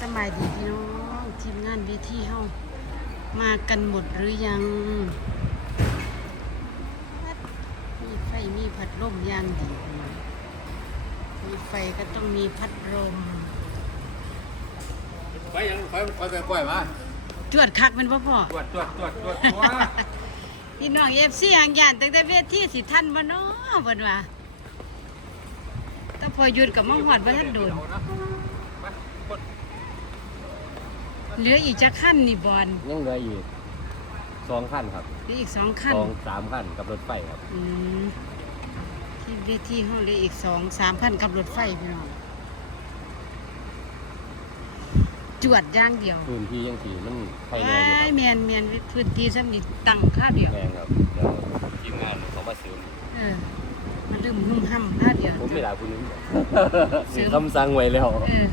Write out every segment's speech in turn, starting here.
สบายดีพี่น้องทีมงานเวทีเฮามากันหมดหรือยัง มีไฟมีพัดลมอย่างดีพี่น้องมีไฟก็ต้องมีพัดลมไปยังไปไปไปปล่อยมาจวดคักเป็นพ่อพ่อตรวจตรวจตรวจตรวจตัวพี่น้องเอฟซีห่างยานตั้งแต่เวทีสิทันบ่เนาะเพิ่นว่าแต่พอหยุดกับมังหอดบ่ทันโดน เหลืออีกจะขั้นนี่บอลยังเหลืออีกสองขั้นครับเหลืออีกสองขั้นสองสามขั้นกับรถไฟครับอืมที่เวทีห้องเหลยอีกสองสามพันกับรถไฟพี่น้องจวดอย่างเดียวพื้นที่ยังสีมันไฟแรงไอ้อยู่ครับเมียนเมียนพื้นที่ซ้ำนี่ตั้งค่าเดียวแรงครับเดี๋ยวทีมงานเขามาซื้อเออมาลืมหุ่มห้ำค่าเดียวผมไม่ได้ผู้นึงซื้ซื้ออคำสั่งไว้แล้วเออ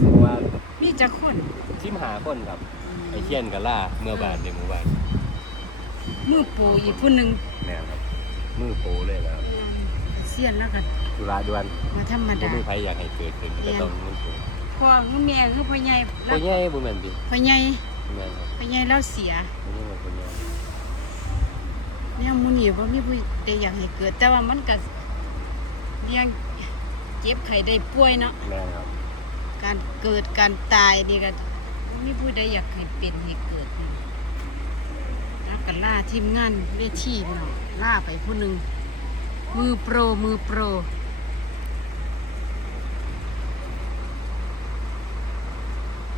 ซื้อว่ามีจะคน ทิมหาคนครับไอเชียนกับล่าเมื่อบานในหมู่บ้านมือโปอีกผู้หนึ่งแม่นครับมือโปเลยแล้วเสียนแล้วกันสุราดวนมาธรรมบ่ดามีใครอยากให้เกิดขึ้นก็ต้องมือโปพ่อคือแม่คือพ่อใหญ่คนใหญ่บ่แม่นดิพ่อใหญ่แม่นครับพ่อใหญ่แล้วเสียคนใหญ่คนใหญ่เนี่ยหมูนี่ว่ามีผู้ใดอยากให้เกิด แต่ว่ามันก็เลี้ยงเจ็บไข้ได้ป่วยเนาะ แม่นครับการเกิดการตายนี่ก็บ่ มีผู้ใดอยากให้เป็นให้เกิดนี่แล้วก็ล่าทีมงานเวทีพี่น้องล่าไปผู้หนึ่งมือโปรมือโปร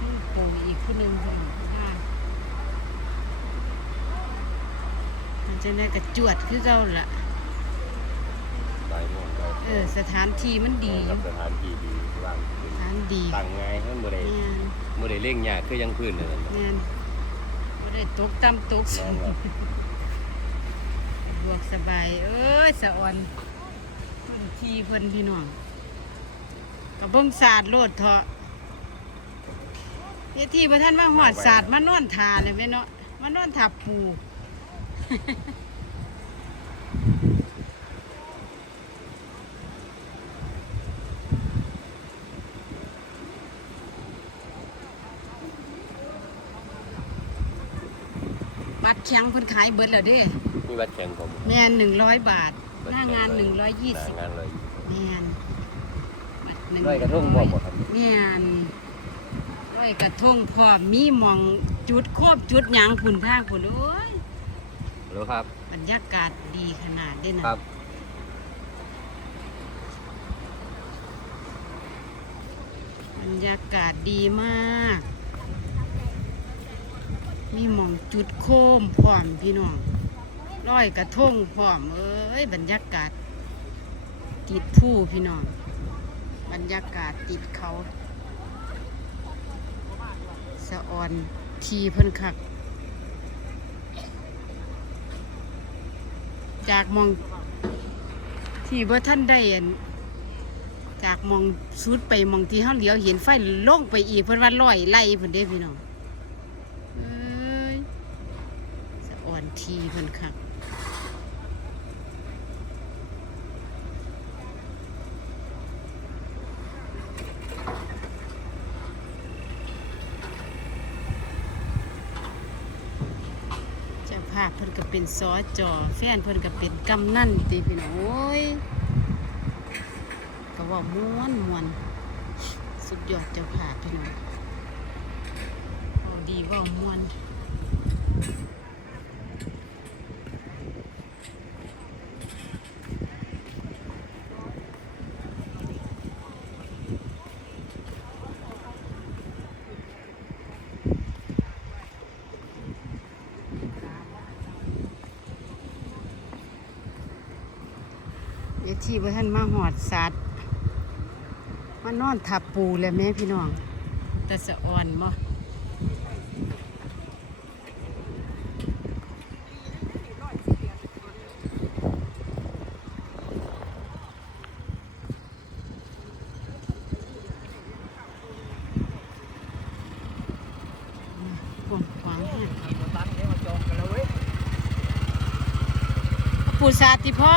มือโปรอีกผู้หนึ่งพี่น้องล่ามันจะได้กระจวดคือเก่าละหลายหม่องก็เออสถานที่มันดีอครัยู่บสถานที่ดีว่างสถานดี ตั้งง่ายให้บ่ได้แม่น บ่ได้เร่งยากคือยังพื้นนั่นน่ะแม่นบ่ได้ตกต่ำตกสูแม่งนครับบวกสบาย เอ้ยสะอ่อนพื้นที่เพิ่นพี่น้องกับเบิ่งศาสตร์โลดเถาะเฮ็ดที่บ่ทันว่าฮอดศาสตร์มานอนทาเลยแม่เนาะมานอนทาปู แข็งเพิ่นขายเบิดแล้วเด้มีวัดแข่งผมแม่น100บาท หน้างานห120น้างานเลยแม่นบัตรหนึ่งร้อยกระทงบ่บ่ครับแม่นร้อยกระทงพร้อมมีหมองจุดครบจุดหยังพุ่นทางพุ่นโอ้ยรู้ครับ บรรยากาศดีขนาดเด้นะครับ บรรยากาศดีมาก มีหมองจุดโคมพร้อมพี่น้องร้อยกระทงพร้อม เอ้ย บรรยากาศ ติดผู้พี่น้อง บรรยากาศติดเขาสะออนทีเพิ่นคัก จากมองที่ว่าท่านได้อันจากมองสุดไปมองที่เขาเหลียวเห็นไฟลงไปอีกเพิ่นว่าลอยไล่เพิ่นเด้พี่น้องเอ้ยสะอ่อน ทีเพิ่นคักเจ้าภาพเพิ่นก็เป็นสอจอแฟนเพิ่นก็เป็นกำนั่นติพี่น้องโอ้ยก็ว่าม่วนม่วนสุดยอดเจ้าภาพพี่น้องดีว่าม่วน เวทีบ่ท่านมาหอดสัตว์มานอนทับปูแล้วแม่พี่น้องแต่สะอ่อนบ่กว้างขวางแห้งปูสาติพ่อ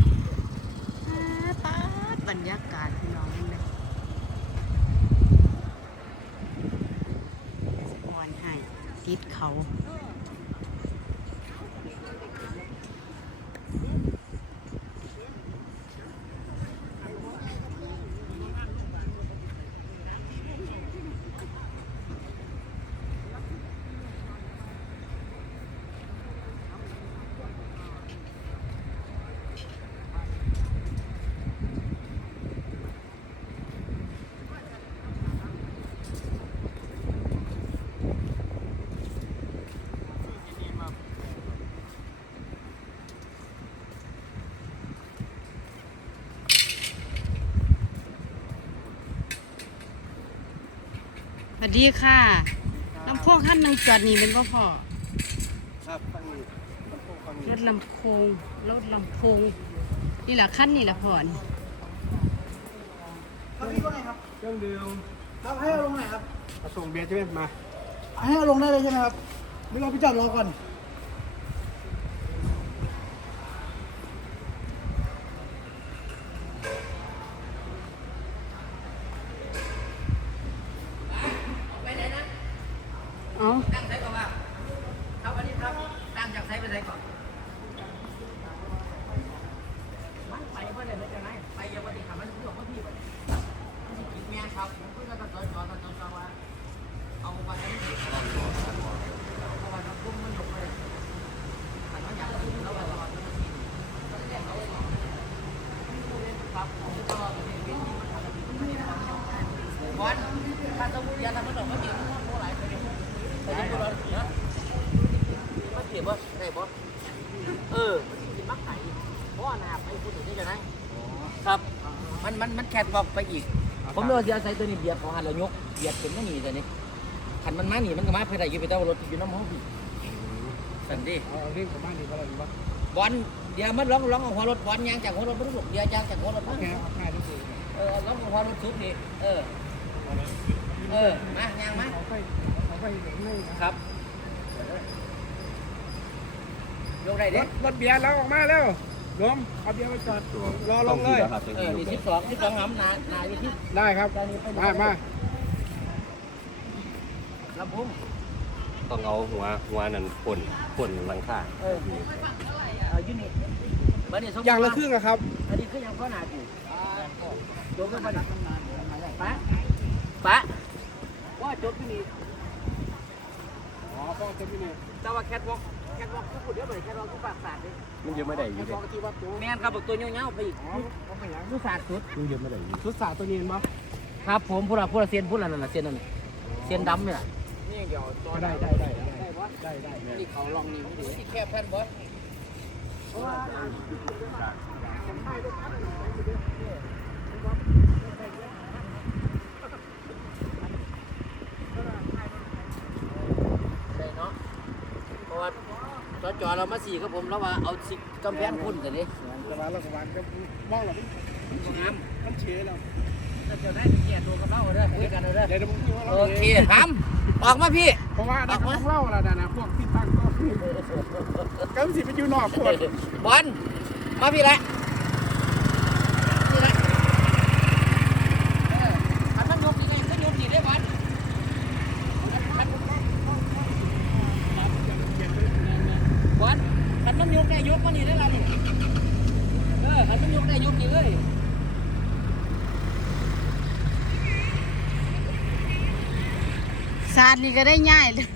ดีค่ะลำโพงขั้นหนึ่งจอดนี่เป็นพ่อพ่อครับฟังนี่มันคงความรถลำโพงรถลำโพงนี่แหละขั้นนี่แหละพ่อนี่ครับพี่ว่าไงครับเครื่องดื่มครับให้เอาลงไหนครับผสมเบียร์ใช่ไหมมาให้เอาลงได้เลยใช่ไหมครับไม่รอพี่จอดรอก่อน เอ้า ตั้งใช้ก่อนว่าครับอันนี้ครับตั้งจากใช้ไปใช้ก่อนมันไปเพื่ออะไรไม่จะไหนไปเยาวดีครับมันเรื่องว่าพี่ไปมันสิกินแม่ครับผมเพิ่งจะตัดต่อตัดต่อตัดว่าเอาไปให้เด็กเพราะว่าน้ำพุ่มมันหยกเลยแต่ก็อยากกินแล้วว่าตลอดมันกินครับผมก็เป็นเป็นที่มันทำให้บอลถ้าสมมติยาทำมันออกมาเยอะมันโม่หลายไปเลย แต่ยังบ่รอดเนาะมันเปรียบว่าได้บ่เออมันสิมักไก่เพราะว่าหน้าไป พูดถึงนี่จะไหนครับ มันมันมันแคทบอกไปอีก ผมเลยจะใส่ตัวนี้เบียดพอหันแล้วยกเบียดเป็นไม่หนีแต่นี่ขันมันมาหนีมันก็มาเพื่อได้อยู่ไปแต่ว่ารถอยู่น้ำห้องพี่สันดิเอาเรื่องของบ้านดีก็ได้ดีวะบอลเดี๋ยวมันร้องร้องเอาหัวรถบอลยางจากหัวรถมันลุกเดี๋ยวยางจากหัวรถมาแค่เอาง่ายที่สุดเออร้องเอาหัวรถทุบนี่เออเออมายางมาเอาไปเอาไปให้ครับยกได้เด้รถเบียร์แล้วออกมาแล้ว รวมเอาเบียร์ไปจอดรอลงเลยครับเออนี่ที่สองที่สองหำนานาอยู่ที่ได้ครับ มามาลำพุงต้องเอาหัวหัวนั่นป่นป่นหลังคาเออเออยูนิตบัดนี้สมมุติอย่างละครึ่งอะครับ อันนี้คือยังข้อหนาอยู่จบกันบัดนี้ปะปะว่าจบที่นี่อ๋อก็จะมีเนี่ยแต่ว่าแคทวอล์ก แคทวอล์กคือพูดเดี๋ยวไปแคทวอล์กคือปากสาดเลยมันยังไม่ได้อยู่ปเด็กติว่าตัวแม่นครับบอกตัวเงี้ยวๆไปอีกอ๋อเขาไปยังคือสาดสุดมันยังไม่ได้อยู่ชุดสาตัวนี้มั้ยครับ ผมพูดละพูดละเซียนพูดละนั่นน่ะเซียนนั่นน่ะเซียนดำเนี่ยนี่เดี๋ยวจอได้ได้ได้ได้ได้ได้ที่เขาลองนี่ดูที่แคบแผ่นบอสใช่เนาะเพราะว่า จอจอเรามาสี่ครับผมแล้วว่าเอาสิกำแพงพุ่นแต่นี้สบายแล้วสบายก็มองเรางามมันเชแล้วถ้าจะได้เกียรตัวกับเราเด้อคุยกันเด้อเดี๋ยวผมพูดว่าเราโอเคทำออกมาพี่ เพราะว่าในของเล่าอะไรนะพวกที่ตั้งก็ก็สิไปอยู่นอกพวกบอลมาพี่ละพี่ละเออขันมันยกยังไงก็ยกดีได้บอลบอลขันมันยกได้ยกมานี่ได้ละนี่ เออขันมันยกได้ยกนี่เลยศาสตร์นี่ก็ได้ง่ายเลย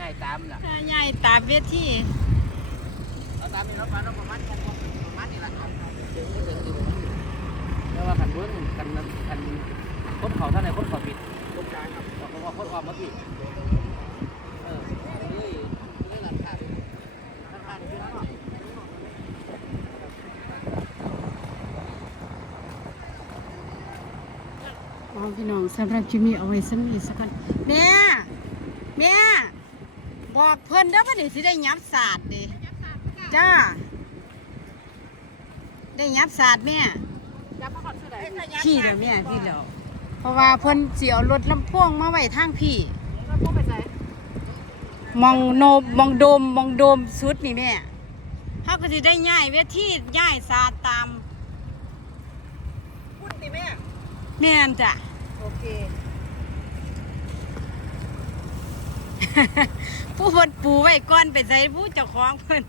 ง่ายตามน่ะง่ายตามเวทีเอาตามนี้เราไปเราประมาณกันประมาณนี้ละเอาเดี๋ยวเดี๋ยวเดี๋ยวแล้วว่าขันเบิ้งขันขันคนเขาท่านไหนคนเขาปิดตรงกลางครับเราบอกคนความมาปิดเออเฮ้ยนี่หลักฐานหลักฐานอยู่แล้วเนาะ อ๋อ พี่น้องสำหรับคลิปนี้เอาไว้สักนิดสักก่อนแม่แม่บอกเพิ่นเด้อว่านี่สิได้ยับศาสตร์เดิจ้า ได้ยับศาสตร์แม่พี่เดี๋ยวแม่พี่เดี๋ยวเพราะว่าเพิ่นสิเอารถลำโพงมาไว้ทางพี่มองโนมมองโดมมองโดมสุดนี่แม่เขาก็สิได้ย้ายเวทีย้ายศาสตร์ตามพูดดิแม่แม่นจ้ะ โอเค ผู้เพิ่นปูไว้ก่อนไปใส่ผู้เจ้าของเพิ่น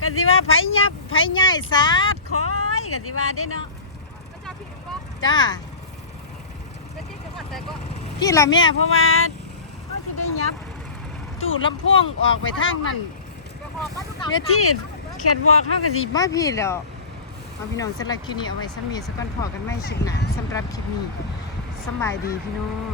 ก็สิว่าไผยับไผย่ายสาดคอยก็สิว่าได้เนาะก็จะผิดบ่จ้าเป็นที่จังหวัดแต่ก็พี่ละแม่เพราะว่าก็สิได้ยับตู้ลำโพงออกไปทางนั้นเดี๋ยวพอป้าทุกเวทีแคทวอล์กเฮาก็สิมาพี่แล้ว เอาพี่น้องสำหรับคลิปนี้เอาไว้สำมีสักก้อนพอกันไม่คลิปหนาสำหรับคลิปนี้สบายดีพี่น้อง